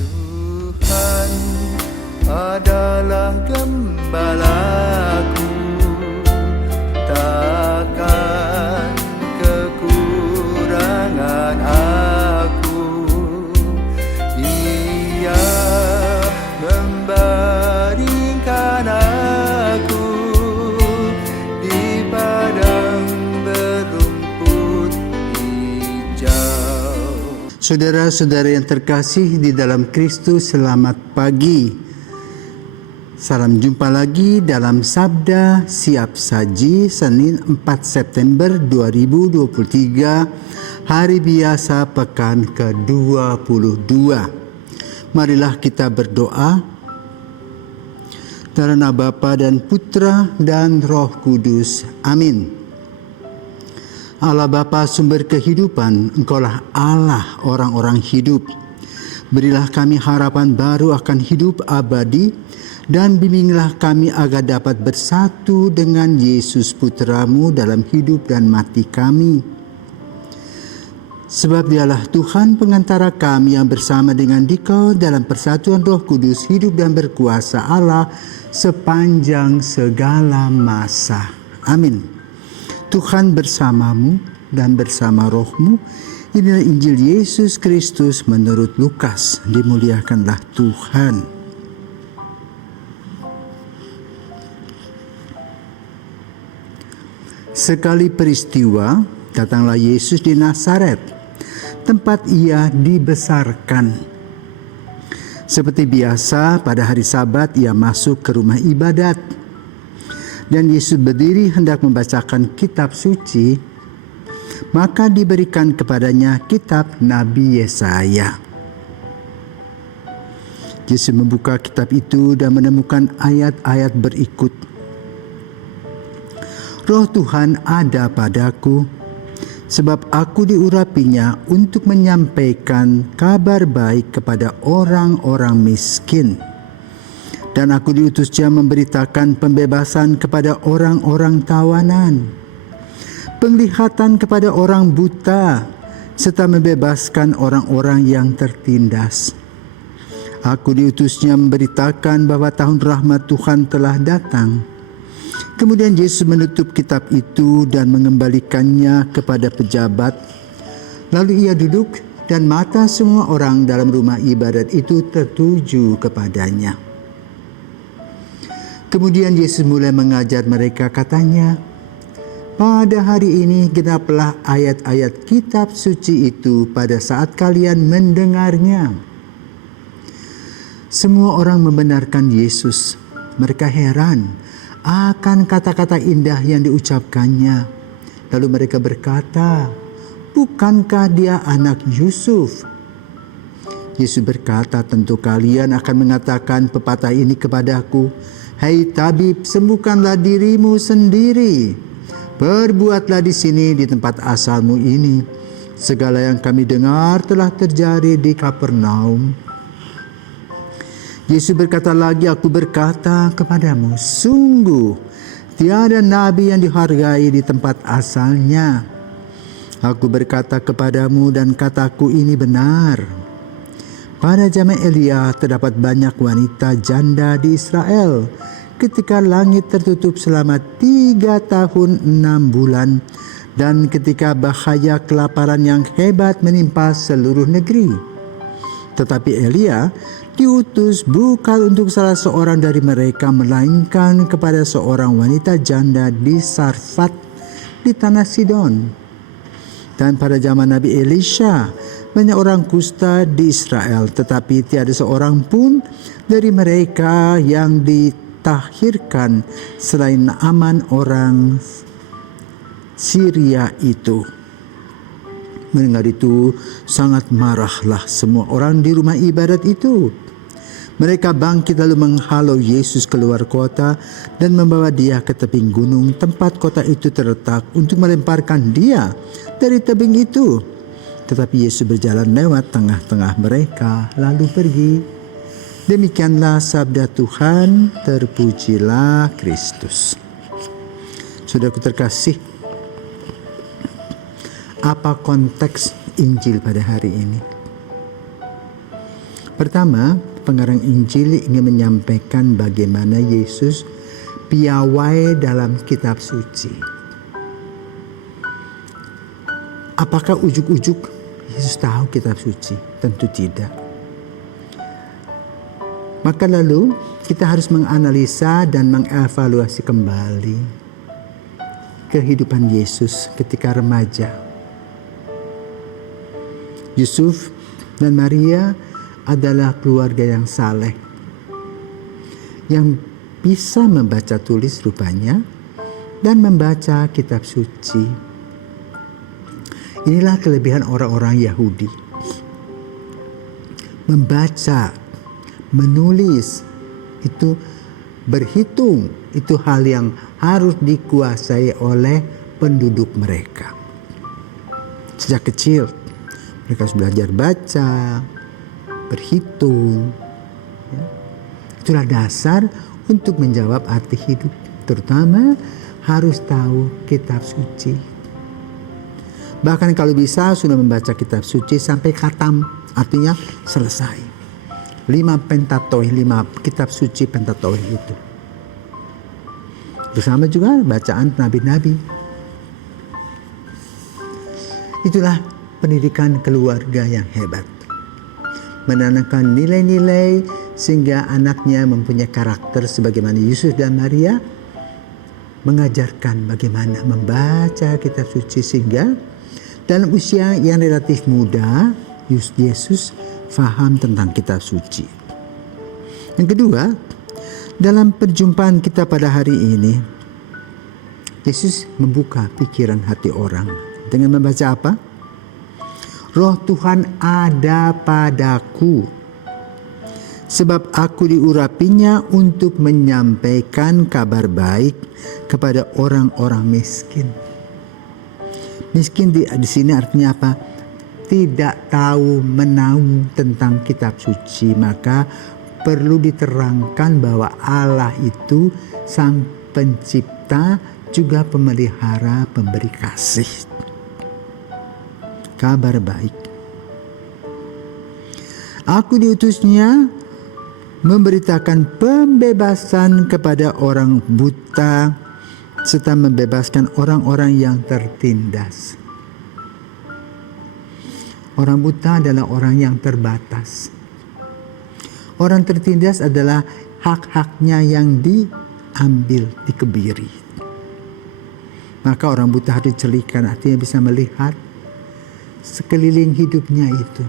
Tuhan adalah gembalaku, takkan kekurangan aku. Ia membaringkan aku di padang berumput hijau. Saudara-saudara yang terkasih di dalam Kristus, selamat pagi. Salam jumpa lagi dalam Sabda Siap Saji Senin 4 September 2023, hari biasa pekan ke-22. Marilah kita berdoa. Dalam nama Bapa dan Putra dan Roh Kudus. Amin. Allah Bapa sumber kehidupan, Engkaulah Allah orang-orang hidup. Berilah kami harapan baru akan hidup abadi, dan bimbinglah kami agar dapat bersatu dengan Yesus Putra-Mu dalam hidup dan mati kami. Sebab Dialah Tuhan pengantara kami yang bersama dengan Dikau dalam persatuan Roh Kudus hidup dan berkuasa Allah sepanjang segala masa. Amin. Tuhan bersamamu dan bersama rohmu. Inilah Injil Yesus Kristus menurut Lukas. Dimuliakanlah Tuhan. Sekali peristiwa, datanglah Yesus di Nazaret, tempat ia dibesarkan. Seperti biasa, pada hari Sabat ia masuk ke rumah ibadat. Dan Yesus berdiri hendak membacakan kitab suci, maka diberikan kepadanya kitab Nabi Yesaya. Yesus membuka kitab itu dan menemukan ayat-ayat berikut. Roh Tuhan ada padaku, sebab aku diurapinya untuk menyampaikan kabar baik kepada orang-orang miskin. Dan aku diutusnya memberitakan pembebasan kepada orang-orang tawanan, penglihatan kepada orang buta, serta membebaskan orang-orang yang tertindas. Aku diutusnya memberitakan bahwa tahun rahmat Tuhan telah datang. Kemudian Yesus menutup kitab itu dan mengembalikannya kepada pejabat. Lalu ia duduk dan mata semua orang dalam rumah ibadat itu tertuju kepadanya. Kemudian Yesus mulai mengajar mereka, katanya, pada hari ini genaplah ayat-ayat kitab suci itu pada saat kalian mendengarnya. Semua orang membenarkan Yesus. Mereka heran akan kata-kata indah yang diucapkannya. Lalu mereka berkata, bukankah dia anak Yusuf? Yesus berkata, tentu kalian akan mengatakan pepatah ini kepadaku, hai tabib, sembuhkanlah dirimu sendiri. Berbuatlah di sini di tempat asalmu ini. Segala yang kami dengar telah terjadi di Kapernaum. Yesus berkata lagi, aku berkata kepadamu, sungguh tiada nabi yang dihargai di tempat asalnya. Aku berkata kepadamu dan kataku ini benar. Pada zaman Elia terdapat banyak wanita janda di Israel ketika langit tertutup selama 3 tahun 6 bulan dan ketika bahaya kelaparan yang hebat menimpa seluruh negeri. Tetapi Elia diutus bukan untuk salah seorang dari mereka, melainkan kepada seorang wanita janda di Sarfat di tanah Sidon. Dan pada zaman Nabi Elisha, banyak orang kusta di Israel, tetapi tiada seorang pun dari mereka yang ditahirkan selain Naaman orang Syria itu. Mendengar itu, sangat marahlah semua orang di rumah ibadat itu. Mereka bangkit lalu menghalau Yesus keluar kota dan membawa dia ke tebing gunung tempat kota itu terletak untuk melemparkan dia dari tebing itu. Tetapi Yesus berjalan lewat tengah-tengah mereka lalu pergi. Demikianlah sabda Tuhan, terpujilah Kristus. Saudaraku terkasih, apa konteks Injil pada hari ini? Pertama, pengarang Injil ingin menyampaikan bagaimana Yesus piawai dalam kitab suci. Apakah ujuk-ujuk Yesus tahu kitab suci? Tentu tidak. Maka lalu kita harus menganalisa dan mengevaluasi kembali kehidupan Yesus ketika remaja. Yusuf dan Maria adalah keluarga yang saleh, yang bisa membaca tulis rupanya dan membaca kitab suci. Inilah kelebihan orang-orang Yahudi. Membaca, menulis, itu berhitung, itu hal yang harus dikuasai oleh penduduk mereka. Sejak kecil mereka harus belajar baca, berhitung. Itulah dasar untuk menjawab arti hidup. Terutama harus tahu kitab suci. Bahkan kalau bisa sudah membaca kitab suci sampai khatam, artinya selesai. 5 Pentateuch, 5 kitab suci Pentateuch itu. Bersama juga bacaan nabi-nabi. Itulah pendidikan keluarga yang hebat. Menanamkan nilai-nilai sehingga anaknya mempunyai karakter sebagaimana Yusuf dan Maria, mengajarkan bagaimana membaca kitab suci sehingga dalam usia yang relatif muda Yesus faham tentang kitab suci. Yang kedua, dalam perjumpaan kita pada hari ini, Yesus membuka pikiran hati orang dengan membaca apa? Roh Tuhan ada padaku, sebab aku diurapinya untuk menyampaikan kabar baik kepada orang-orang miskin. Miskin di sini artinya apa? Tidak tahu menahu tentang kitab suci, maka perlu diterangkan bahwa Allah itu Sang Pencipta, juga pemelihara, pemberi kasih. Kabar baik. Aku diutusnya memberitakan pembebasan kepada orang buta serta membebaskan orang-orang yang tertindas. Orang buta adalah orang yang terbatas. Orang tertindas adalah hak-haknya yang diambil, dikebiri. Maka orang buta harus dicelikan, artinya bisa melihat sekeliling hidupnya itu.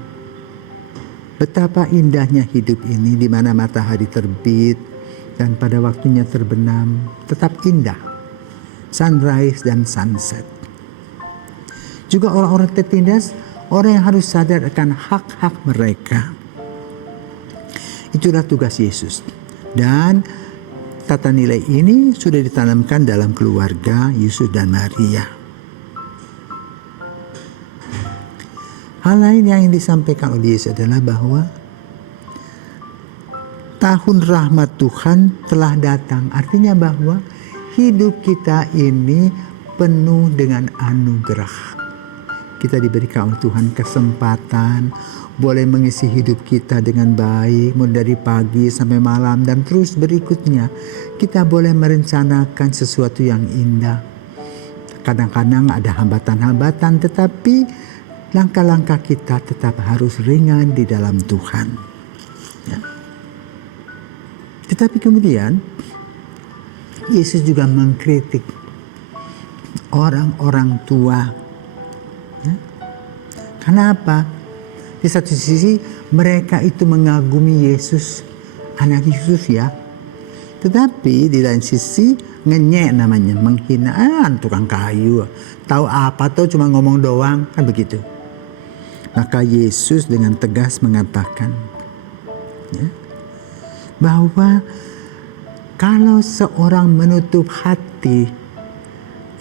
Betapa indahnya hidup ini di mana matahari terbit dan pada waktunya terbenam, tetap indah. Sunrise dan sunset. Juga orang-orang tertindas, orang yang harus sadar akan hak-hak mereka. Itulah tugas Yesus. Dan tata nilai ini sudah ditanamkan dalam keluarga Yusuf dan Maria. Hal lain yang disampaikan oleh Yesus adalah bahwa tahun rahmat Tuhan telah datang. Artinya bahwa hidup kita ini penuh dengan anugerah. Kita diberikan oleh Tuhan kesempatan boleh mengisi hidup kita dengan baik, mulai dari pagi sampai malam dan terus berikutnya. Kita boleh merencanakan sesuatu yang indah. Kadang-kadang ada hambatan-hambatan, tetapi langkah-langkah kita tetap harus ringan di dalam Tuhan. Ya. Tetapi kemudian Yesus juga mengkritik orang-orang tua. Ya. Kenapa? Di satu sisi mereka itu mengagumi Yesus, anak Yusuf ya. Tetapi di lain sisi ngenyek namanya, menghinaan tukang kayu. Tahu apa tuh cuma ngomong doang, kan begitu. Maka Yesus dengan tegas mengatakan ya, bahwa kalau seorang menutup hati,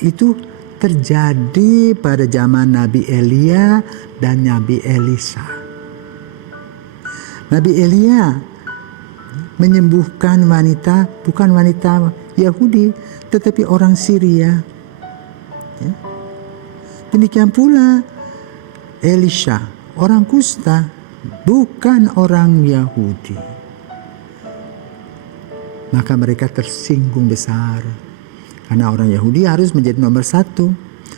itu terjadi pada zaman Nabi Elia dan Nabi Elisa. Nabi Elia menyembuhkan wanita, bukan wanita Yahudi, tetapi orang Syria. Ya. Demikian pula Elisha, orang kusta, bukan orang Yahudi. Maka mereka tersinggung besar. Karena orang Yahudi harus menjadi nomor satu.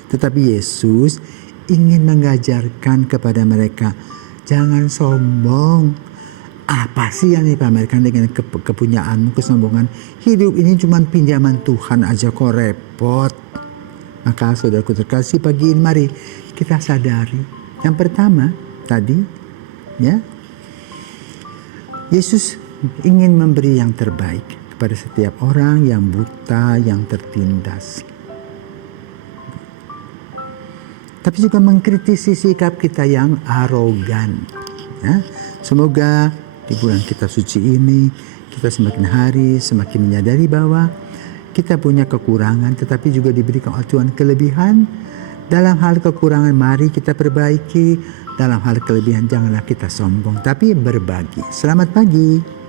Tetapi Yesus ingin mengajarkan kepada mereka, jangan sombong. Apa sih yang dipamerkan dengan kepunyaanmu, kesombongan? Hidup ini cuma pinjaman Tuhan aja kok repot. Maka saudaraku terkasih, pagi ini mari kita sadari. Yang pertama tadi, ya, Yesus ingin memberi yang terbaik kepada setiap orang yang buta, yang tertindas. Tapi juga mengkritisi sikap kita yang arogan. Ya. Semoga di bulan kita suci ini, kita semakin hari semakin menyadari bahwa kita punya kekurangan, tetapi juga diberikan oleh Tuhan kelebihan. Dalam hal kekurangan mari kita perbaiki, dalam hal kelebihan janganlah kita sombong, tapi berbagi. Selamat pagi.